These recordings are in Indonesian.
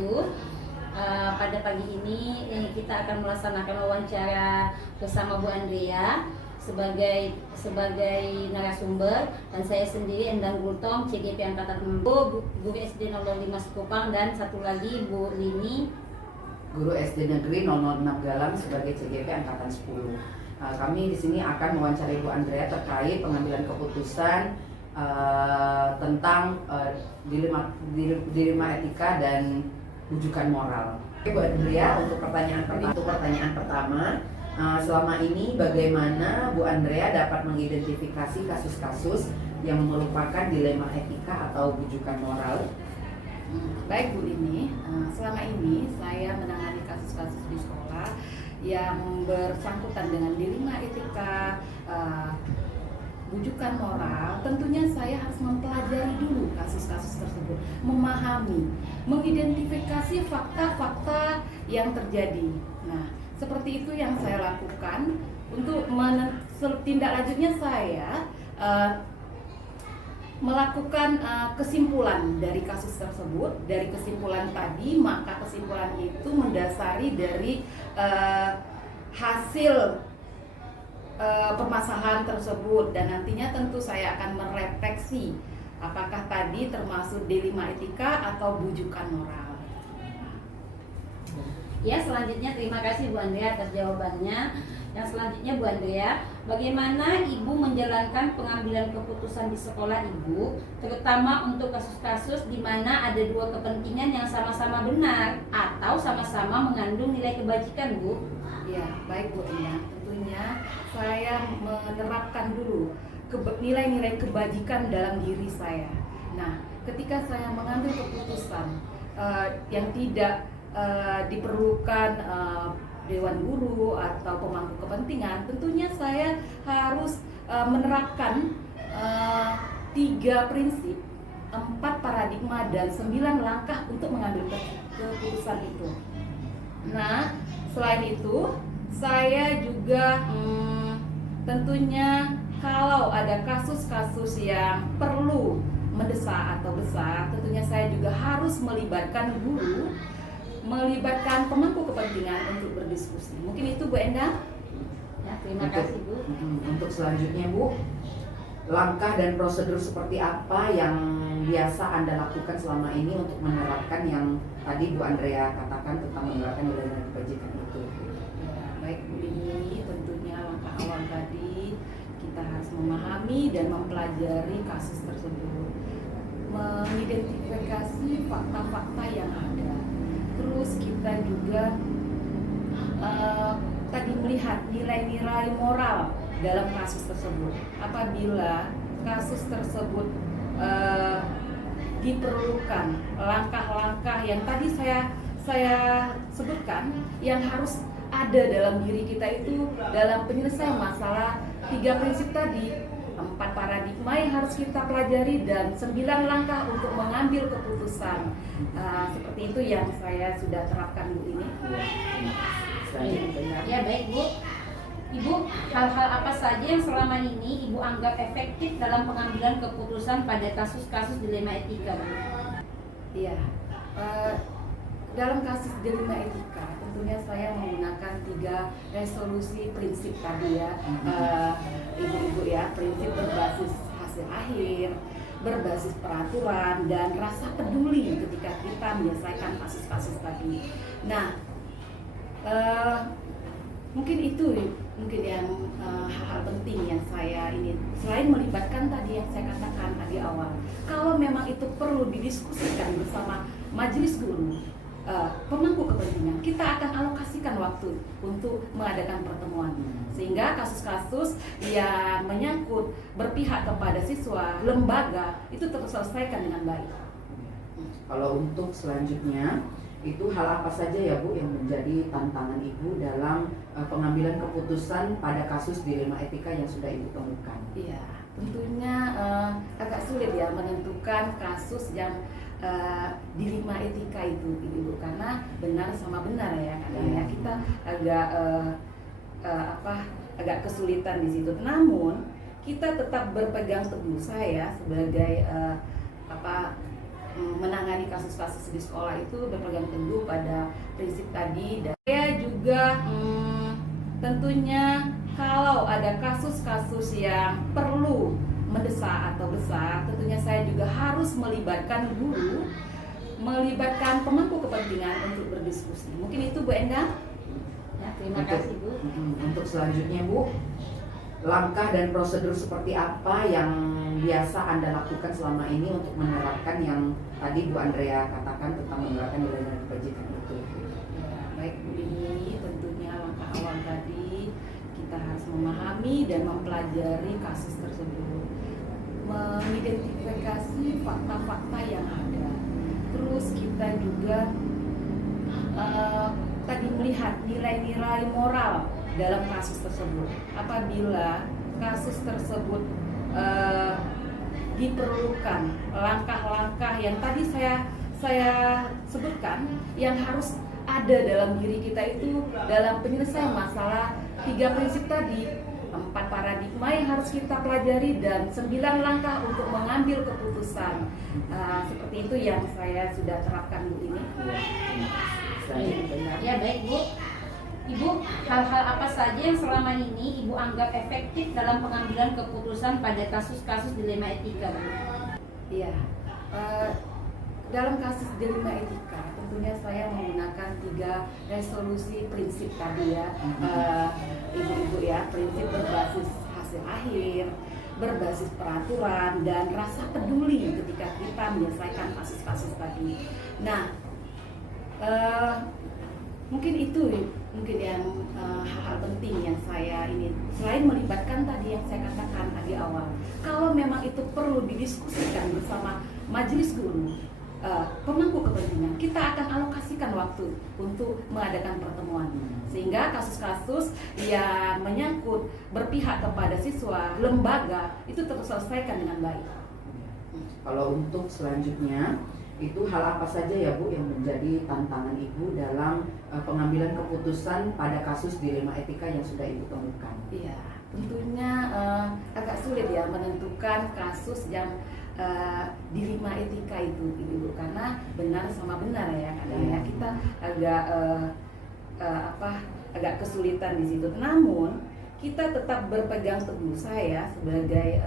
wabarakatuh. Pada pagi ini kita akan melaksanakan wawancara bersama Bu Andrea sebagai narasumber, dan saya sendiri Endang Gultom, CGP Angkatan 4, Guru SD 05 Sekupang, dan satu lagi Bu Lini, Guru SD Negeri 006 Galang sebagai CGP Angkatan 10. Kami di sini akan mewawancarai Bu Andrea terkait pengambilan keputusan tentang dilema etika dan rujukan moral. Oke, Bu Andrea, untuk pertanyaan pertama, selama ini bagaimana Bu Andrea dapat mengidentifikasi kasus-kasus yang merupakan dilema etika atau rujukan moral? Baik Bu Lini, selama ini saya menangani kasus-kasus di sekolah yang bersangkutan dengan dilema etika, rujukan moral. Tentunya saya harus mempelajari dulu kasus-kasus tersebut, memahami, mengidentifikasi fakta-fakta yang terjadi. Nah, seperti itu yang saya lakukan. Untuk tindak lanjutnya saya melakukan kesimpulan dari kasus tersebut. Dari kesimpulan tadi, maka kesimpulan itu mendasari dari hasil permasalahan tersebut, dan nantinya tentu saya akan merefleksi apakah tadi termasuk dilema etika atau bujukan moral. Ya, selanjutnya terima kasih Bu Andrea atas jawabannya. Yang selanjutnya Bu Andrea, bagaimana Ibu menjalankan pengambilan keputusan di sekolah Ibu, terutama untuk kasus-kasus di mana ada dua kepentingan yang sama-sama benar atau sama-sama mengandung nilai kebajikan, Bu? Ya, baik Bu Indah. Tentunya saya menerapkan dulu nilai-nilai kebajikan dalam diri saya. Nah, ketika saya mengambil keputusan yang tidak diperlukan Dewan Guru atau pemangku kepentingan, tentunya saya harus menerapkan 3 prinsip, 4 paradigma, dan 9 langkah untuk mengambil keputusan itu. Nah, selain itu saya juga tentunya kalau ada kasus-kasus yang perlu mendesak atau besar, tentunya saya juga harus melibatkan guru, melibatkan pemangku kepentingan untuk berdiskusi. Mungkin itu Bu Endang. Ya, terima kasih Bu. Untuk selanjutnya Bu, langkah dan prosedur seperti apa yang biasa Anda lakukan selama ini untuk menerapkan yang tadi Bu Andrea katakan tentang menerapkan nilai-nilai kebajikan itu? Ya, baik Bu Lini, tentunya langkah awal tadi kita harus memahami dan mempelajari kasus tersebut, mengidentifikasi fakta-fakta yang ada. Terus kita juga tadi melihat nilai-nilai moral dalam kasus tersebut. Apabila kasus tersebut diperlukan langkah-langkah yang tadi saya sebutkan, yang harus ada dalam diri kita itu dalam penyelesaian masalah 3 prinsip tadi, 4 paradigma yang harus kita pelajari, dan 9 langkah untuk mengambil keputusan. Seperti itu yang saya sudah terapkan Bu ini. Ya, baik Bu. Ibu, hal-hal apa saja yang selama ini Ibu anggap efektif dalam pengambilan keputusan pada kasus-kasus dilema etika, Bu? Iya, dalam kasus dilema etika tentunya saya menggunakan 3 resolusi prinsip tadi ya, ibu-ibu ya, prinsip berbasis hasil akhir, berbasis peraturan, dan rasa peduli ketika kita menyelesaikan kasus-kasus tadi. Nah, mungkin yang hal-hal penting yang saya ini, selain melibatkan tadi yang saya katakan tadi awal, kalau memang itu perlu didiskusikan bersama majelis guru, pemangku kepentingan, kita akan alokasikan waktu untuk mengadakan pertemuan, sehingga kasus-kasus yang menyangkut berpihak kepada siswa, lembaga, itu terselesaikan dengan baik. Kalau untuk selanjutnya, itu hal apa saja ya Bu yang menjadi tantangan Ibu dalam pengambilan keputusan pada kasus dilema etika yang sudah Ibu temukan? Iya, tentunya agak sulit ya menentukan kasus yang dilema etika itu, Ibu, karena benar sama benar ya, kadang-kadang kita agak kesulitan di situ. Namun kita tetap berpegang teguh, saya sebagai menangani kasus-kasus di sekolah itu berpegang teguh pada prinsip tadi. Dan saya juga tentunya kalau ada kasus-kasus yang perlu mendesak atau besar, tentunya saya juga harus melibatkan guru, melibatkan pemangku kepentingan untuk berdiskusi. Mungkin itu Bu Endang. Ya, terima kasih Bu. Untuk selanjutnya Bu, langkah dan prosedur seperti apa yang biasa Anda lakukan selama ini untuk menerapkan yang tadi Bu Andrea katakan tentang menerapkan nilai-nilai kebajikan itu? Ya, baik Bu Dini, tentunya langkah awal tadi kita harus memahami dan mempelajari kasus tersebut, mengidentifikasi fakta-fakta yang ada. Terus kita juga tadi melihat nilai-nilai moral dalam kasus tersebut. Apabila kasus tersebut diperlukan langkah-langkah yang tadi saya sebutkan yang harus ada dalam diri kita itu dalam penyelesaian masalah 3 prinsip tadi, 4 paradigma yang harus kita pelajari dan 9 langkah untuk mengambil keputusan. Seperti itu yang saya sudah terapkan Bu ini. Ya baik Bu. Ibu, hal-hal apa saja yang selama ini Ibu anggap efektif dalam pengambilan keputusan pada kasus-kasus dilema etika, Bu? Iya, dalam kasus dilema etika tentunya saya menggunakan 3 resolusi prinsip tadi ya, ibu-ibu ya, prinsip berbasis hasil akhir, berbasis peraturan, dan rasa peduli ketika kita menyelesaikan kasus-kasus tadi. Nah, mungkin itu yang hal-hal penting yang saya ini, selain melibatkan tadi yang saya katakan tadi awal, kalau memang itu perlu didiskusikan bersama majelis guru, pemangku kepentingan, kita akan alokasikan waktu untuk mengadakan pertemuan sehingga kasus-kasus yang menyangkut berpihak kepada siswa, lembaga itu terselesaikan dengan baik. Kalau untuk selanjutnya itu hal apa saja ya Bu yang menjadi tantangan Ibu dalam pengambilan keputusan pada kasus dilema etika yang sudah Ibu temukan? Iya, tentunya agak sulit ya menentukan kasus yang dilema etika itu Ibu, karena benar sama benar ya kadang ya kita agak kesulitan di situ. Namun kita tetap berpegang teguh, saya sebagai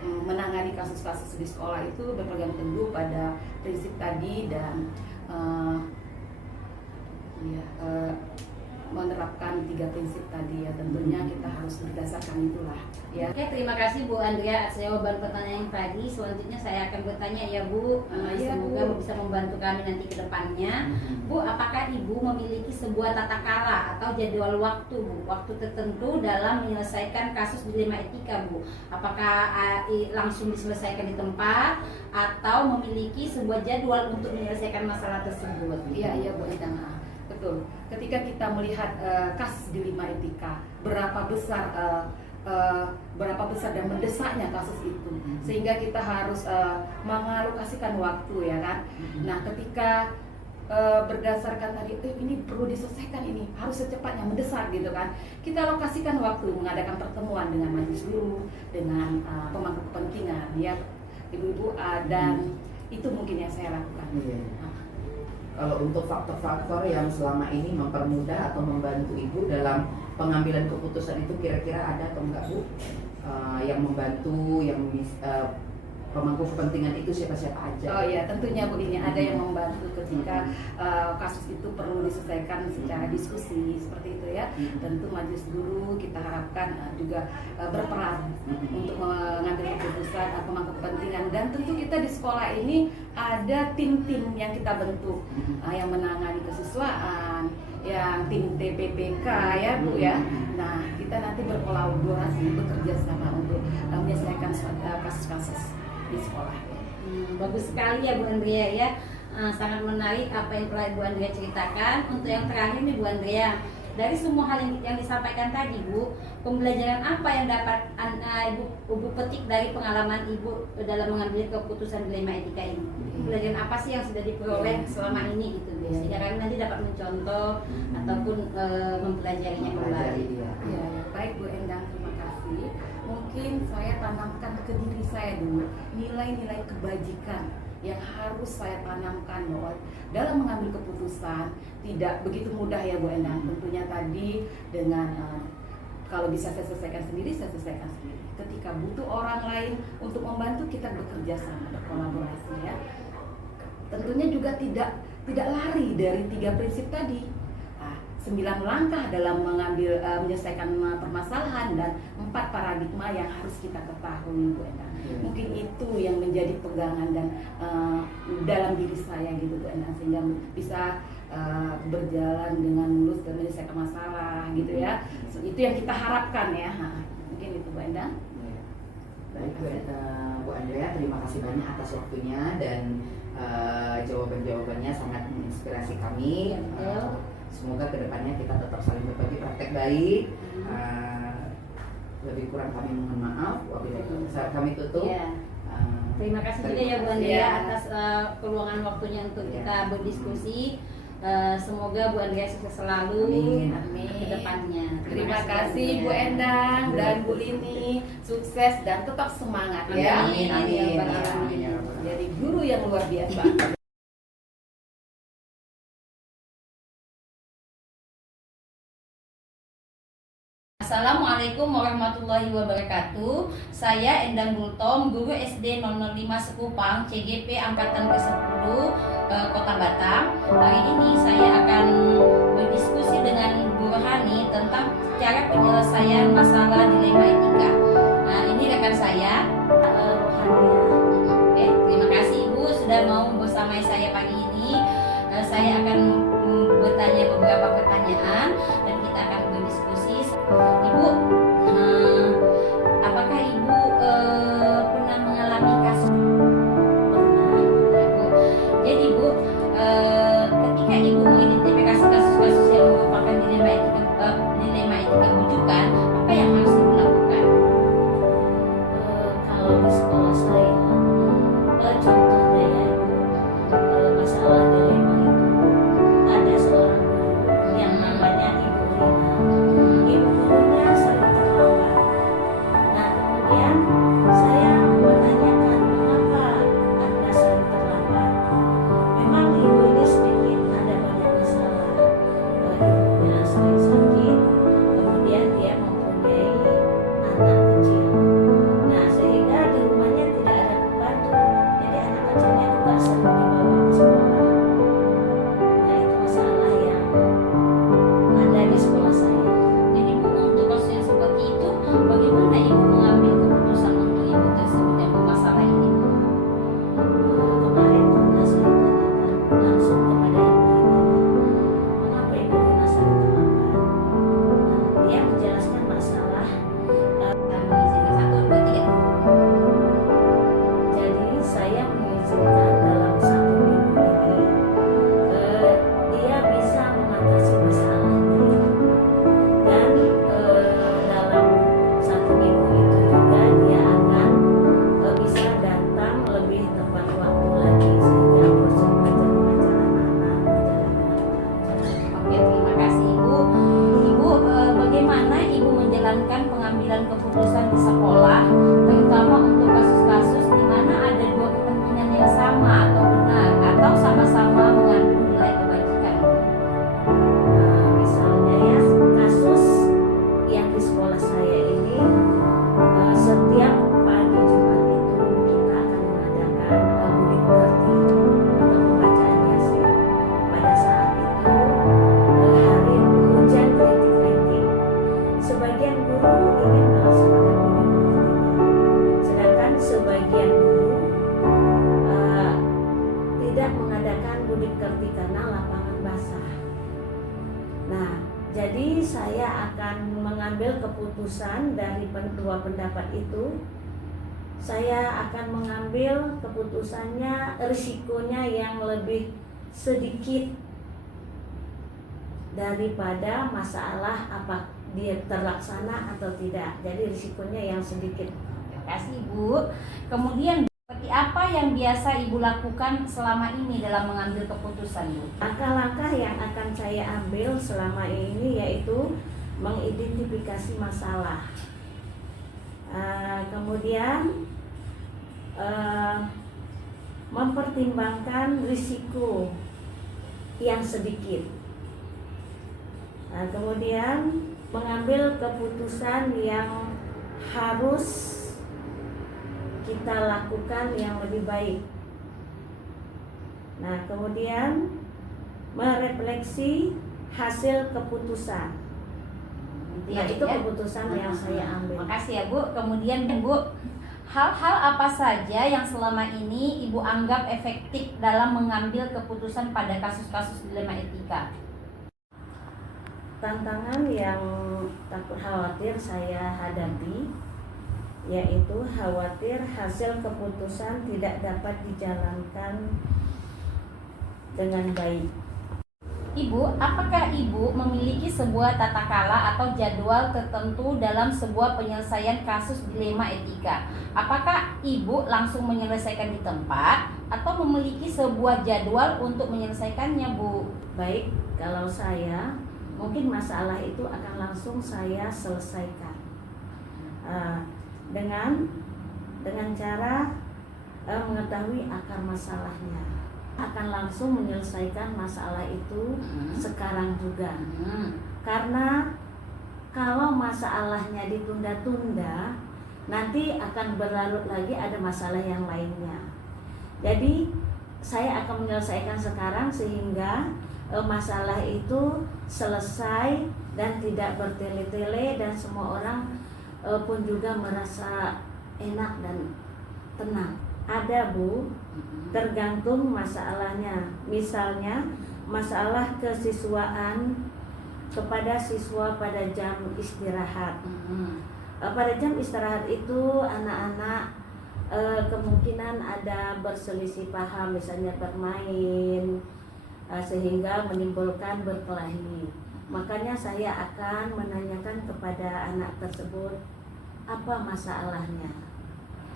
menangani kasus-kasus di sekolah itu berpegang teguh pada prinsip tadi dan menerapkan 3 prinsip tadi ya, tentunya kita harus berdasarkan itulah ya. Oke, terima kasih Bu Andrea atas jawaban pertanyaan yang tadi. Selanjutnya saya akan bertanya ya Bu, semoga Bu bisa membantu kami nanti ke depannya. Bu, apakah Ibu memiliki sebuah tata kala atau jadwal waktu Bu, waktu tertentu dalam menyelesaikan kasus dilema etika Bu? Apakah langsung diselesaikan di tempat atau memiliki sebuah jadwal untuk menyelesaikan masalah tersebut? Iya Bu Endang. Betul. Ketika kita melihat kasus dilema etika, berapa besar dan mendesaknya kasus itu, sehingga kita harus mengalokasikan waktu ya kan. Nah, ketika berdasarkan tadi ini perlu diselesaikan, ini harus secepatnya, mendesak gitu kan, kita alokasikan waktu mengadakan pertemuan dengan majelis guru, dengan pemangku kepentingan ya ibu-ibu, dan itu mungkin yang saya lakukan. Kalau untuk faktor-faktor yang selama ini mempermudah atau membantu Ibu dalam pengambilan keputusan itu kira-kira ada atau enggak Bu? Yang membantu, yang pemangku kepentingan itu siapa-siapa aja? Oh ya, tentunya Bu ini ada yang membantu ketika kasus itu perlu diselesaikan secara diskusi seperti itu ya. Tentu majelis guru kita harapkan juga berperan untuk mengambil keputusan pemangku kepentingan, dan tentu kita di sekolah ini ada tim-tim yang kita bentuk yang menangani kesiswaan, yang tim TPPK ya Bu ya. Nah, kita nanti berkolaborasi, bekerja sama untuk menyelesaikan kasus-kasus di sekolah. Bagus sekali ya Bu Andrea ya, sangat menarik apa yang telah Bu Andrea ceritakan. Untuk yang terakhir nih Bu Andrea, dari semua hal yang disampaikan tadi Bu, pembelajaran apa yang dapat Ibu petik dari pengalaman Ibu dalam mengambil keputusan dilema etika ini? Pembelajaran apa sih yang sudah diperoleh selama ini gitu Bu, sehingga kami nanti dapat mencontoh ataupun mempelajarinya kembali. Ya, baik Bu Endang, terima kasih. kolaborasi, mungkin saya tanamkan ke diri saya dulu nilai-nilai kebajikan yang harus saya tanamkan, bahwa dalam mengambil keputusan tidak begitu mudah ya Bu Endang. Tentunya tadi dengan kalau bisa saya selesaikan sendiri, saya selesaikan sendiri. Ketika butuh orang lain untuk membantu, kita bekerja sama, berkolaborasi ya. Tentunya juga tidak lari dari 3 prinsip tadi. 9 langkah dalam mengambil menyelesaikan permasalahan dan 4 paradigma yang harus kita ketahui Bu Endang. Mungkin itu yang menjadi pegangan dan dalam diri saya gitu Bu Endang, sehingga bisa berjalan dengan mulus dan menyelesaikan masalah gitu ya. Itu yang kita harapkan ya. Mungkin itu Bu Endang. Baik Bu Andrea, terima kasih banyak atas waktunya dan jawaban-jawabannya sangat menginspirasi kami. Semoga kedepannya kita tetap saling berbagi praktek baik. Lebih kurang kami mohon maaf. Wabillahi kami tutup. Terima kasih juga ya Bu Andrea atas peluangan waktunya untuk kita berdiskusi. Semoga Bu Andrea sukses selalu. Amin. Ke depannya. Terima kasih Bu Endang dan Bu Lini, sukses dan tetap semangat ya. Amin. Jadi guru yang luar biasa. Assalamualaikum warahmatullahi wabarakatuh. Saya Endang Gultom, guru SD 005 Sekupang, CGP Angkatan ke-10 Kota Batam. Hari ini saya akan berdiskusi dengan Bu Rohani tentang cara penyelesaian masalah dilema etika. Nah, ini rekan saya, Rohani. Terima kasih Ibu sudah mau bersama saya pagi ini. Saya akan bertanya beberapa pertanyaan dan kita akan berdiskusi. Ibu, apakah Ibu pernah mengalami kasus? Pernah, ya Bu. Jadi Bu, ketika Ibu mengidentifikasi kasus-kasus yang merupakan dilema etika rujukan, apa yang harus Ibu lakukan? Kalau di sekolah saya, contohnya ya Ibu, masalah dilema itu ada seorang guru yang namanya Ibu Rina. Ibu gurunya sering terlambat. Nah kemudian saya menanyakan mengapa Anda sering terlambat. Memang ibu ini sedikit ada banyak masalah. Ibunya sering sakit, kemudian dia mempunyai anak kecil. Nah sehingga di rumahnya tidak ada pembantu, jadi anak kecilnya juga sering dibawa ke sekolah. Nah itu masalah yang ada di sekolah saya. Jadi Bu, untuk kasus yang seperti itu, bagaimana Ibu mengambil keputusan untuk Ibu tersebut yang bermasalah ini? Kemarin pernah saya tanyakan langsung kepada Ibu Rina, mengapa Ibu Rina sering terlambat. Nah, dia menjelaskan masalah. Kami mengizinkan 1, 2, 3. Jadi saya mengizinkan dalam 1 minggu ini dia bisa mengatasi masalahnya itu. Dan dalam 1 minggu itu juga dia akan bisa datang lebih tepat waktu lagi sehingga proses pengajaran anak berjalan dengan lancar. Oke, terima kasih Ibu. Ibu, bagaimana Ibu menjalankan pengambilan keputusan di sekolah, terutama untuk kasus-kasus di mana ada 2 kepentingan yang sama atau benar, atau sama-sama mengandung nilai kebajikan? Misalnya ya kasus yang di sekolah saya ini setiap pagi Jumat itu kita akan mengadakan budi pekerti atau pembacaan Yasin. Pada saat itu hari hujan rintik-rintik. Sebagian guru ingin melaksanakan budi pekertinya, sedangkan sebagian guru tidak mengadakan budi pekerti karena lapangan basah. Nah, jadi saya akan mengambil keputusan dari kedua pendapat itu. Saya akan mengambil keputusannya, risikonya yang lebih sedikit daripada masalah apa dia terlaksana atau tidak. Jadi risikonya yang sedikit. Terima kasih Ibu. Kemudian seperti apa yang biasa Ibu lakukan selama ini dalam mengambil keputusan Bu? Langkah-langkah yang akan saya ambil selama ini yaitu mengidentifikasi masalah. Kemudian mempertimbangkan risiko yang sedikit. Kemudian mengambil keputusan yang harus kita lakukan yang lebih baik. Nah, kemudian merefleksi hasil keputusan. Nah, itu keputusan yang saya ambil. Makasih ya Bu. Kemudian Bu, hal-hal apa saja yang selama ini Ibu anggap efektif dalam mengambil keputusan pada kasus-kasus dilema etika? Tantangan yang takut khawatir saya hadapi yaitu khawatir hasil keputusan tidak dapat dijalankan dengan baik. Ibu, apakah Ibu memiliki sebuah tata kala atau jadwal tertentu dalam sebuah penyelesaian kasus dilema etika? Apakah Ibu langsung menyelesaikan di tempat atau memiliki sebuah jadwal untuk menyelesaikannya, Bu? Baik, kalau saya mungkin masalah itu akan langsung saya selesaikan dengan cara mengetahui akar masalahnya. Akan langsung menyelesaikan masalah itu sekarang juga. Karena kalau masalahnya ditunda-tunda, nanti akan berlarut lagi ada masalah yang lainnya. Jadi saya akan menyelesaikan sekarang sehingga masalah itu selesai dan tidak bertele-tele, dan semua orang pun juga merasa enak dan tenang. Ada Bu, tergantung masalahnya. Misalnya masalah kesiswaan kepada siswa pada jam istirahat. Pada jam istirahat itu anak-anak kemungkinan ada berselisih paham, misalnya bermain, sehingga menimbulkan berkelahi. Makanya saya akan menanyakan kepada anak tersebut apa masalahnya.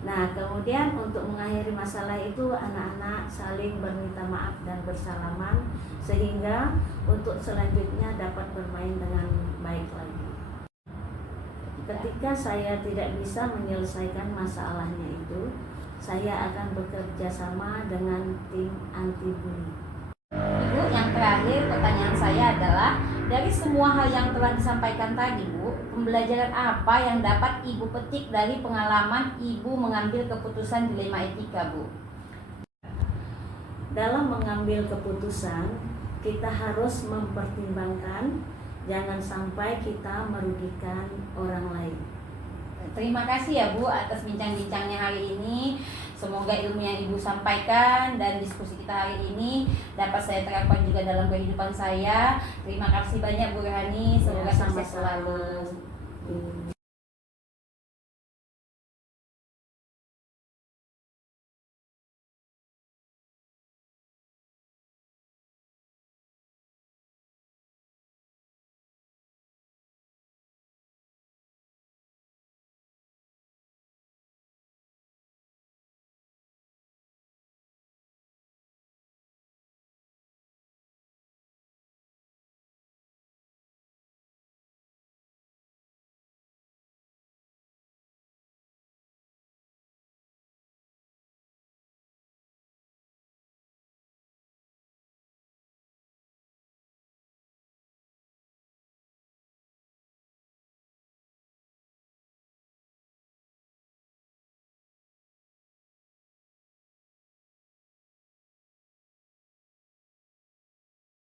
Nah, kemudian untuk mengakhiri masalah itu anak-anak saling berminta maaf dan bersalaman sehingga untuk selanjutnya dapat bermain dengan baik lagi. Ketika saya tidak bisa menyelesaikan masalahnya itu, saya akan bekerja sama dengan tim anti bully. Ibu, yang terakhir pertanyaan saya adalah, dari semua hal yang telah disampaikan tadi Bu, pembelajaran apa yang dapat Ibu petik dari pengalaman Ibu mengambil keputusan dilema etika, Bu? Dalam mengambil keputusan, kita harus mempertimbangkan jangan sampai kita merugikan orang lain. Terima kasih ya Bu atas bincang-bincangnya hari ini. Semoga ilmu yang Ibu sampaikan dan diskusi kita hari ini dapat saya terapkan juga dalam kehidupan saya. Terima kasih banyak Bu Rohani. Semoga sukses selalu.